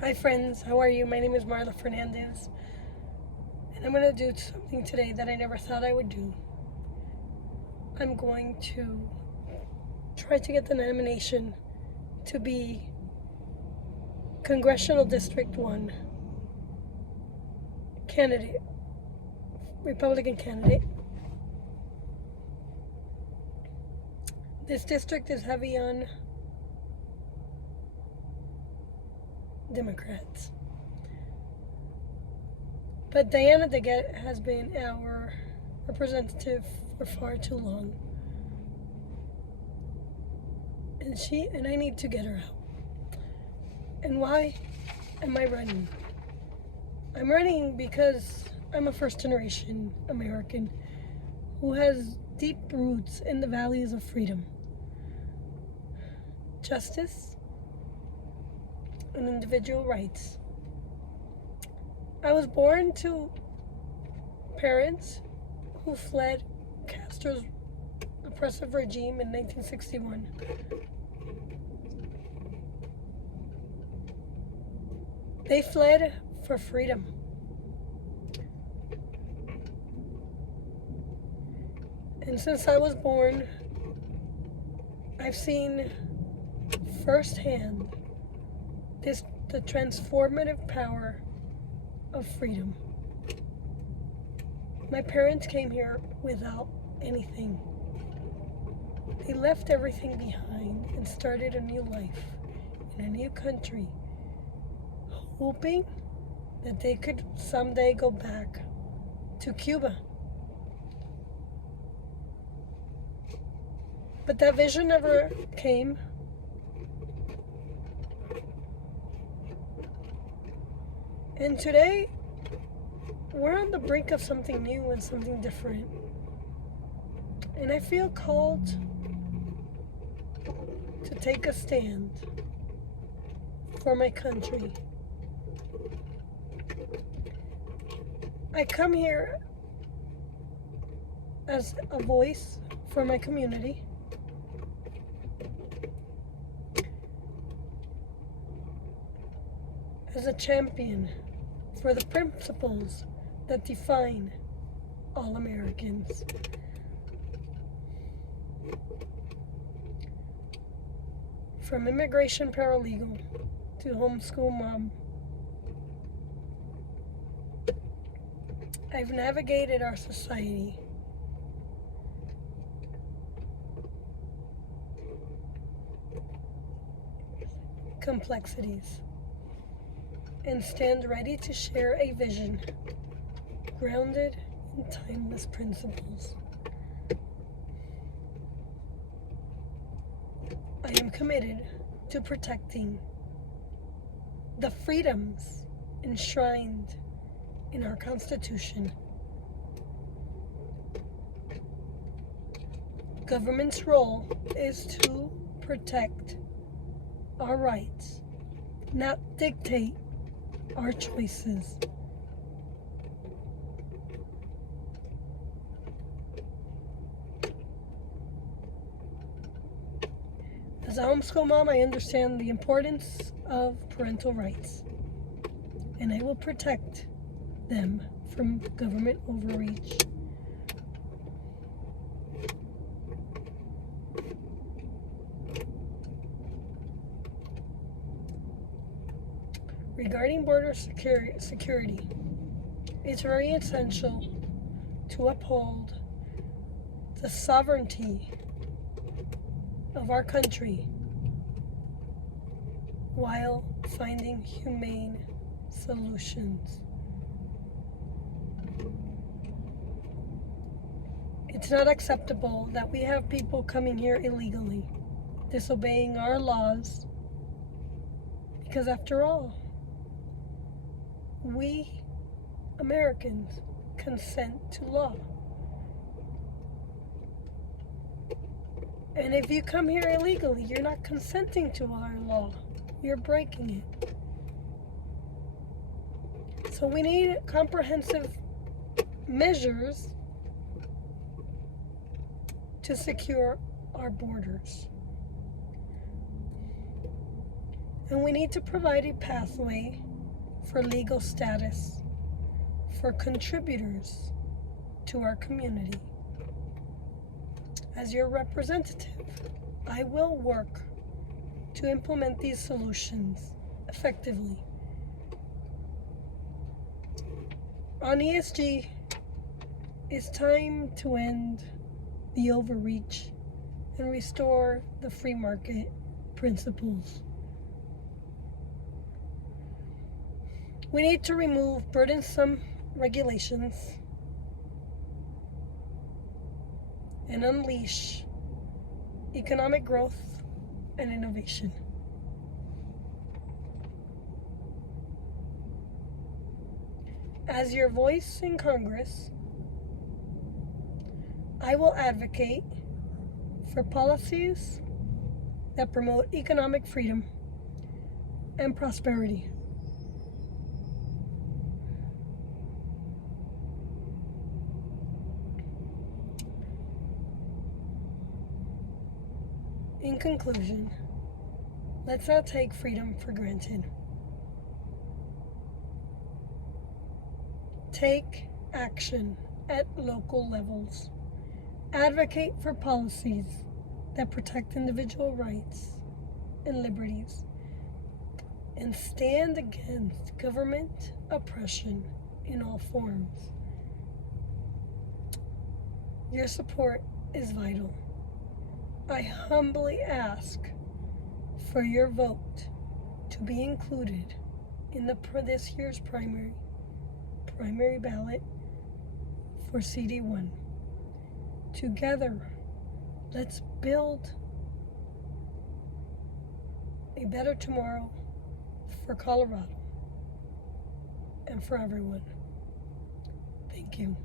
Hi friends, how are you? My name is Marla Fernandez, and I'm going to do something today that I never thought I would do. I'm going to try to get the nomination to be Congressional District 1 candidate, Republican candidate. This district is heavy on Democrats. But Diana DeGette has been our representative for far too long. And I need to get her out. And why am I running? I'm running because I'm a first-generation American who has deep roots in the values of freedom, justice, and individual rights. I was born to parents who fled Castro's oppressive regime in 1961. They fled for freedom. And since I was born, I've seen firsthand the transformative power of freedom. My parents came here without anything. They left everything behind and started a new life in a new country, hoping that they could someday go back to Cuba. But that vision never came. And today, we're on the brink of something new and something different. And I feel called to take a stand for my country. I come here as a voice for my community. As a champion for the principles that define all Americans. From immigration paralegal to homeschool mom, I've navigated our society complexities and stand ready to share a vision grounded in timeless principles. I am committed to protecting the freedoms enshrined in our Constitution. Government's role is to protect our rights, not dictate our choices. As a homeschool mom, I understand the importance of parental rights, and I will protect them from government overreach. Regarding border security, it's very essential to uphold the sovereignty of our country while finding humane solutions. It's not acceptable that we have people coming here illegally, disobeying our laws, because after all, we Americans consent to law. And if you come here illegally, you're not consenting to our law. You're breaking it. So we need comprehensive measures to secure our borders. And we need to provide a pathway for legal status for contributors to our community. As your representative, I will work to implement these solutions effectively. On ESG, it's time to end the overreach and restore the free market principles. We need to remove burdensome regulations and unleash economic growth and innovation. As your voice in Congress, I will advocate for policies that promote economic freedom and prosperity. In conclusion, let's not take freedom for granted. Take action at local levels. Advocate for policies that protect individual rights and liberties, and stand against government oppression in all forms. Your support is vital. I humbly ask for your vote to be included in this year's primary ballot for CD1. Together, let's build a better tomorrow for Colorado and for everyone. Thank you.